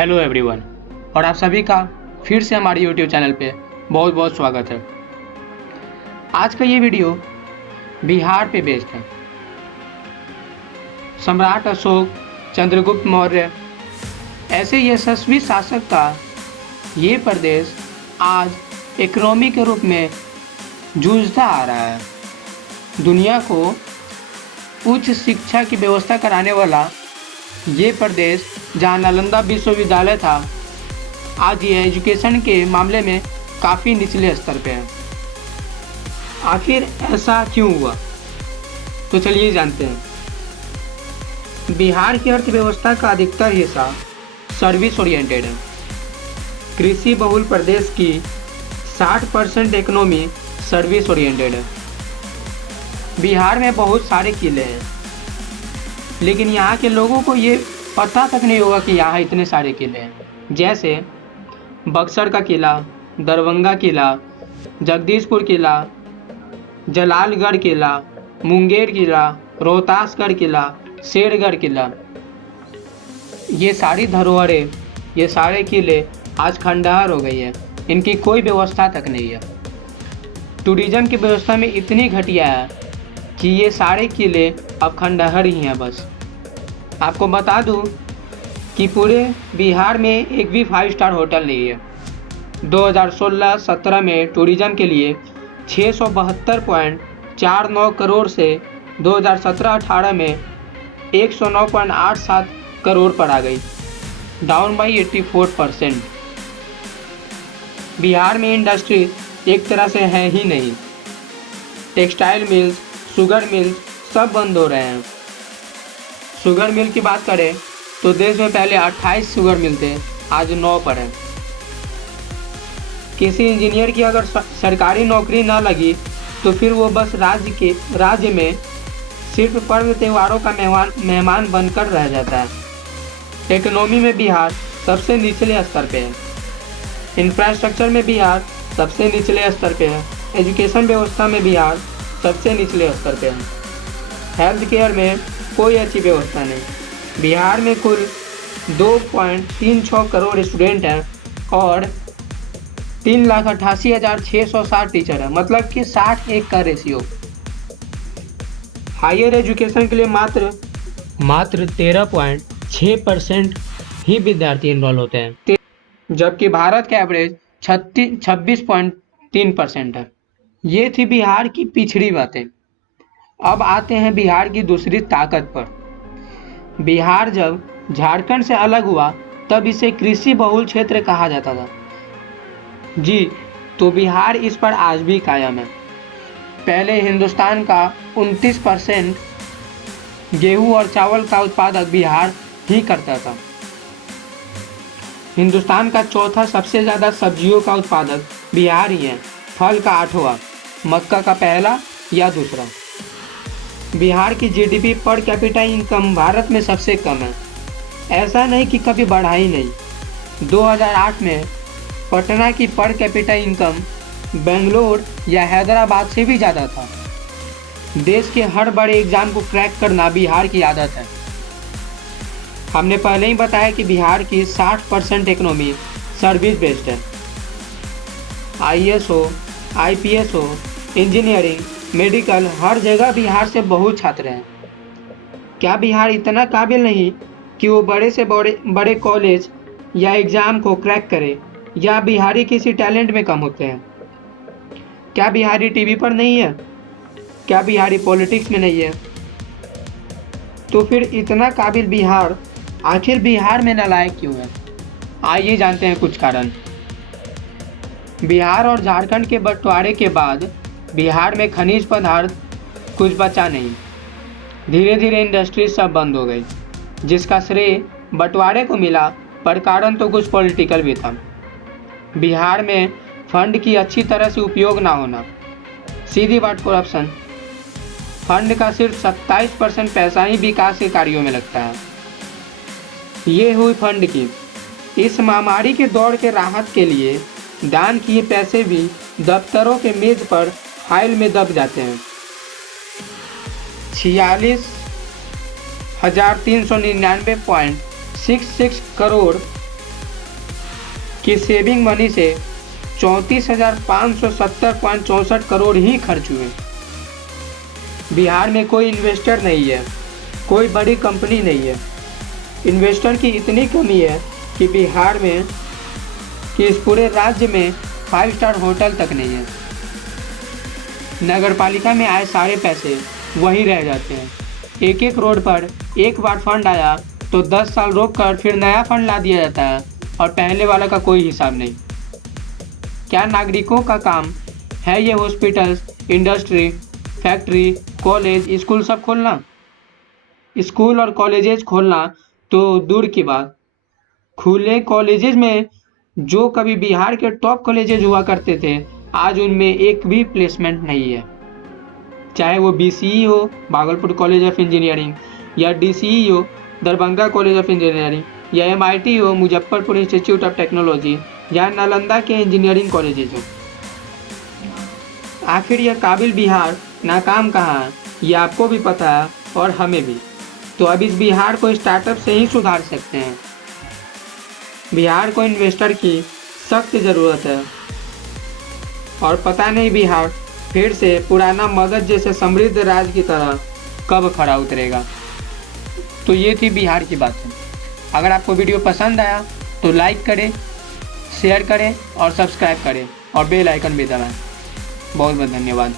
Hello everyone, और आप सभी का फिर से हमारे यूट्यूब चैनल पे बहुत बहुत स्वागत है। आज का ये वीडियो बिहार पे बेस्ड है। सम्राट अशोक, चंद्रगुप्त मौर्य ऐसे यशस्वी शासक का ये प्रदेश आज इकोनॉमी के रूप में जूझता आ रहा है। दुनिया को उच्च शिक्षा की व्यवस्था कराने वाला ये प्रदेश, जहाँ नालंदा विश्वविद्यालय था, आज ये एजुकेशन के मामले में काफ़ी निचले स्तर पे है। आखिर ऐसा क्यों हुआ, तो चलिए जानते हैं। बिहार की अर्थव्यवस्था का अधिकतर हिस्सा सर्विस ओरिएंटेड है। कृषि बहुल प्रदेश की 60% इकोनॉमी सर्विस ओरिएंटेड है। बिहार में बहुत सारे किले हैं, लेकिन यहाँ के लोगों को ये पता तक नहीं होगा कि यहाँ इतने सारे किले हैं। जैसे बक्सर का किला, दरभंगा किला, जगदीशपुर किला, जलालगढ़ किला, मुंगेर किला, रोहतासगढ़ किला, शेरगढ़ किला। ये सारी धरोहरें, ये सारे किले आज खंडहर हो गई है। इनकी कोई व्यवस्था तक नहीं है। टूरिज्म की व्यवस्था में इतनी घटिया है कि ये सारे किले अब खंडहर ही हैं। बस आपको बता दूं कि पूरे बिहार में एक भी 5 स्टार होटल नहीं है। 2016-17 में टूरिज्म के लिए 672.49 करोड़ से 2017-18 में 109.87 करोड़ पर आ गई, डाउन बाई 84%। बिहार में इंडस्ट्री एक तरह से है ही नहीं। टेक्सटाइल मिल्स, शुगर मिल्स सब बंद हो रहे हैं। शुगर मिल की बात करें तो देश में पहले 28 शुगर मिल थे, आज 9 पर है। किसी इंजीनियर की अगर सरकारी नौकरी ना लगी तो फिर वो बस राज्य में सिर्फ पर्व त्योहारों का मेहमान बनकर रह जाता है। इकोनॉमी में बिहार सबसे निचले स्तर पे है। इंफ्रास्ट्रक्चर में बिहार सबसे निचले स्तर पे है। एजुकेशन व्यवस्था में बिहार सबसे निचले स्तर पे है। हेल्थ केयर में कोई अच्छी व्यवस्था नहीं। बिहार में कुल 2.36 करोड़ स्टूडेंट हैं और 3,88,660 टीचर हैं, मतलब कि 60:1 का रेशियो। हायर एजुकेशन के लिए मात्र 13.6% ही विद्यार्थी इनरोल होते हैं, जबकि भारत का एवरेज 26.3% है। ये थी बिहार की पिछड़ी बातें। अब आते हैं बिहार की दूसरी ताकत पर। बिहार जब झारखंड से अलग हुआ तब इसे कृषि बहुल क्षेत्र कहा जाता था। जी, तो बिहार इस पर आज भी कायम है। पहले हिंदुस्तान का 29% गेहूं और चावल का उत्पादक बिहार ही करता था। हिंदुस्तान का चौथा सबसे ज़्यादा सब्जियों का उत्पादक बिहार ही है। फल का 8वां, मक्का का पहला या दूसरा। बिहार की GDP per capita income Bharat में सबसे कम है। ऐसा नहीं कि कभी बढ़ा ही नहीं। 2008 में पटना की पर कैपिटा इनकम बेंगलोर या हैदराबाद से भी ज़्यादा था। देश के हर बड़े एग्ज़ाम को क्रैक करना बिहार की आदत है। हमने पहले ही बताया कि बिहार की 60% इकोनॉमी सर्विस बेस्ड है। IAS हो, IPS हो, इंजीनियरिंग, मेडिकल, हर जगह बिहार से बहुत छात्र हैं। क्या बिहार इतना काबिल नहीं कि वो बड़े से बड़े कॉलेज या एग्ज़ाम को क्रैक करे, या बिहारी किसी टैलेंट में कम होते हैं? क्या बिहारी टीवी पर नहीं है? क्या बिहारी पॉलिटिक्स में नहीं है? तो फिर इतना काबिल बिहार आखिर बिहार में नालायक क्यों है? आइए जानते हैं कुछ कारण। बिहार और झारखंड के बंटवारे के बाद बिहार में खनिज पदार्थ कुछ बचा नहीं। धीरे धीरे इंडस्ट्री सब बंद हो गई, जिसका श्रेय बंटवारे को मिला, पर कारण तो कुछ पॉलिटिकल भी था। बिहार में फंड की अच्छी तरह से उपयोग ना होना, सीधी बात करप्शन। फंड का सिर्फ 27% पैसा ही विकास के कार्यों में लगता है। ये हुई फंड की। इस महामारी के दौर के राहत के लिए दान किए पैसे भी दफ्तरों के मेज पर फाइल में दब जाते हैं। 46,399.66 करोड़ कि सेविंग मनी से 34,570.64 करोड़ ही खर्च हुए। बिहार में कोई इन्वेस्टर नहीं है, कोई बड़ी कंपनी नहीं है। इन्वेस्टर की इतनी कमी है कि बिहार में कि इस पूरे राज्य में 5 स्टार होटल तक नहीं है। नगर पालिका में आए सारे पैसे वहीं रह जाते हैं। एक एक रोड पर एक बार फंड आया तो 10 साल रोक कर फिर नया फंड ला दिया जाता है और पहले वाला का कोई हिसाब नहीं। क्या नागरिकों का काम है ये hospitals, industry, factory, college, school सब खोलना? स्कूल और कॉलेजेस खोलना तो दूर की बात, खुले कॉलेजेस में जो कभी बिहार के टॉप कॉलेजेस हुआ करते थे, आज उनमें एक भी प्लेसमेंट नहीं है। चाहे वो BCE हो, भागलपुर कॉलेज ऑफ इंजीनियरिंग, या DCE हो, दरभंगा कॉलेज ऑफ इंजीनियरिंग, या MIT हो, मुजफ्फरपुर इंस्टीट्यूट ऑफ टेक्नोलॉजी, या नालंदा के इंजीनियरिंग कॉलेजेस हो। आखिर यह काबिल बिहार नाकाम कहाँ है, ये आपको भी पता है और हमें भी। तो अब इस बिहार को स्टार्टअप से ही सुधार सकते हैं। बिहार को इन्वेस्टर की सख्त ज़रूरत है और पता नहीं बिहार फिर से पुराना मगध जैसे समृद्ध राज्य की तरह कब खड़ा उतरेगा। तो ये थी बिहार की बातें। अगर आपको वीडियो पसंद आया तो लाइक करें, शेयर करें और सब्सक्राइब करें और बेल आइकन भी दबाएं। बहुत बहुत धन्यवाद।